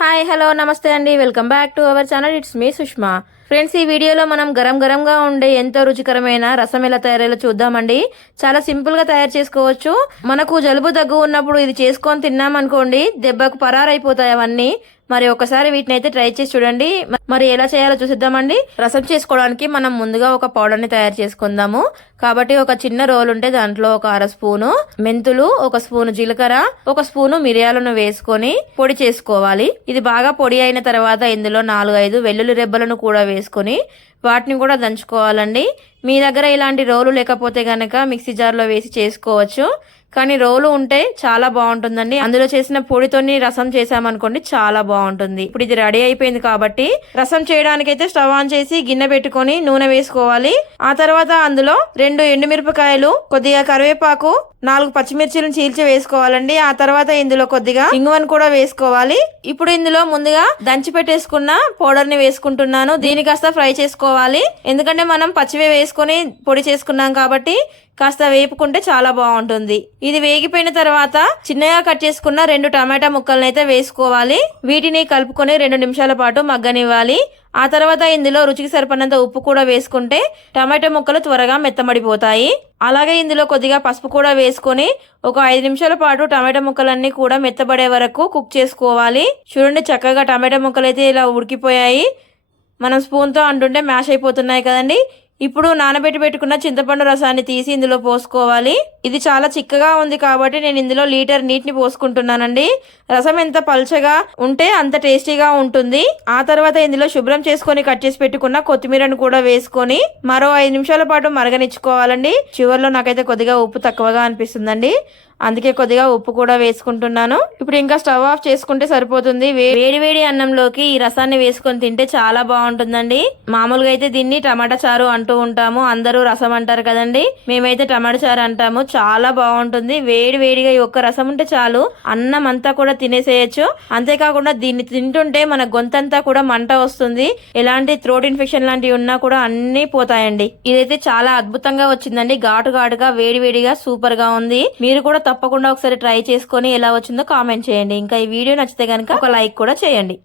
Hi hello నమస్తే అండి. Welcome back to our channel. It's me Sushma. Friends ఈ వీడియోలో మనం గరం గరంగా ఉండే ఎంతో రుచికరమైన రసం ఎలా తయారయ్యేలా చూద్దామండి. చాలా సింపుల్గా తయారు చేసుకోవచ్చు. మనకు జలుబు దగ్గు ఉన్నప్పుడు ఇది చేసుకొని తిన్నామనుకోండి దెబ్బకు పరారైపోతాయి అవన్నీ. మరి ఒకసారి వీటిని అయితే ట్రై చేసి చూడండి. మరి ఎలా చేయాలో చూసిద్దామండి. రసం చేసుకోవడానికి మనం ముందుగా ఒక పౌడర్ని తయారు చేసుకుందాము. కాబట్టి ఒక చిన్న రోల్ ఉంటే దాంట్లో ఒక అర స్పూను మెంతులు ఒక స్పూను జీలకర్ర ఒక స్పూను మిరియాలను వేసుకొని పొడి చేసుకోవాలి. ఇది బాగా పొడి అయిన తర్వాత ఇందులో నాలుగు ఐదు వెల్లుల్లి రెబ్బలను కూడా వేసుకొని వాటిని కూడా దంచుకోవాలండి. మీ దగ్గర ఇలాంటి రోలు లేకపోతే గనక మిక్సీ జార్లో వేసి చేసుకోవచ్చు. కానీ రోలు ఉంటే చాలా బాగుంటుందండి. అందులో చేసిన పొడితోని రసం చేసామనుకోండి చాలా బాగుంటుంది. ఇప్పుడు ఇది రెడీ అయిపోయింది కాబట్టి రసం చేయడానికి అయితే స్టవ్ ఆన్ చేసి గిన్నె పెట్టుకొని నూనె వేసుకోవాలి. ఆ తర్వాత అందులో రెండు ఎండుమిరపకాయలు కొద్దిగా కరివేపాకు నాలుగు పచ్చిమిర్చిలను చీల్చి వేసుకోవాలండి. ఆ తర్వాత ఇందులో కొద్దిగా ఇంగువన్ కూడా వేసుకోవాలి. ఇప్పుడు ఇందులో ముందుగా దంచి పెట్టేసుకున్న పౌడర్ని వేసుకుంటున్నాను. దీని కాస్త ఫ్రై చేసుకోవాలి. ఎందుకంటే మనం పచ్చివే వేసుకొని పొడి చేసుకున్నాం కాబట్టి కాస్త వేపుకుంటే చాలా బాగుంటుంది. ఇది వేగిపోయిన తర్వాత చిన్నగా కట్ చేసుకున్న రెండు టమాటా ముక్కలను అయితే వేసుకోవాలి. వీటిని కలుపుకొని రెండు నిమిషాల పాటు మగ్గనివ్వాలి. ఆ తర్వాత ఇందులో రుచికి సరిపడినంత ఉప్పు కూడా వేసుకుంటే టమాటా ముక్కలు త్వరగా మెత్తమడిపోతాయి. అలాగే ఇందులో కొద్దిగా పసుపు కూడా వేసుకొని ఒక ఐదు నిమిషాల పాటు టమాటా ముక్కలన్నీ కూడా మెత్తబడే వరకు కుక్ చేసుకోవాలి. చూడండి చక్కగా టమాటా ముక్కలు అయితే ఇలా ఉడికిపోయాయి. మనం స్పూన్తో అంటుంటే మ్యాష్ అయిపోతున్నాయి కదండి. ఇప్పుడు నానబెట్టి పెట్టుకున్న చింతపండు రసాన్ని తీసి ఇందులో పోసుకోవాలి. ఇది చాలా చిక్కగా ఉంది కాబట్టి నేను ఇందులో లీటర్ నీటిని పోసుకుంటున్నానండి. రసం ఎంత పల్చగా ఉంటే అంత టేస్టీగా ఉంటుంది. ఆ తర్వాత ఇందులో శుభ్రం చేసుకొని కట్ చేసి పెట్టుకున్న కొత్తిమీరను కూడా వేసుకొని మరో ఐదు నిమిషాల పాటు మరగనిచ్చుకోవాలండి. చివరిలో నాకైతే కొద్దిగా ఉప్పు తక్కువగా అనిపిస్తుందండి. అందుకే కొద్దిగా ఉప్పు కూడా వేసుకుంటున్నాను. ఇప్పుడు ఇంకా స్టవ్ ఆఫ్ చేసుకుంటే సరిపోతుంది. వేడి వేడి అన్నంలోకి ఈ రసాన్ని వేసుకొని తింటే చాలా బాగుంటుందండి. మామూలుగా అయితే దీన్ని టమాటా చారు అంటూ ఉంటాము. అందరూ రసం అంటారు కదండి. మేమైతే టమాటా చారు అంటాము. చాలా బాగుంటుంది. వేడి వేడిగా ఈ ఒక్క రసం ఉంటే చాలు. అన్నం అంతా కూడా తినేసేయచ్చు. అంతేకాకుండా దీన్ని తింటుంటే మన గొంతంతా కూడా మంట వస్తుంది. ఎలాంటి థ్రోట్ ఇన్ఫెక్షన్ లాంటివి ఉన్నా కూడా అన్ని పోతాయండి. ఇదైతే చాలా అద్భుతంగా వచ్చిందండి. ఘాటు ఘాటుగా వేడి వేడిగా సూపర్గా ఉంది. మీరు కూడా తప్పకుండా ఒకసారి ట్రై చేసుకొని ఎలా వచ్చిందో కామెంట్ చేయండి. ఇంకా ఈ వీడియో నచ్చితే కనుక ఒక లైక్ కూడా చేయండి.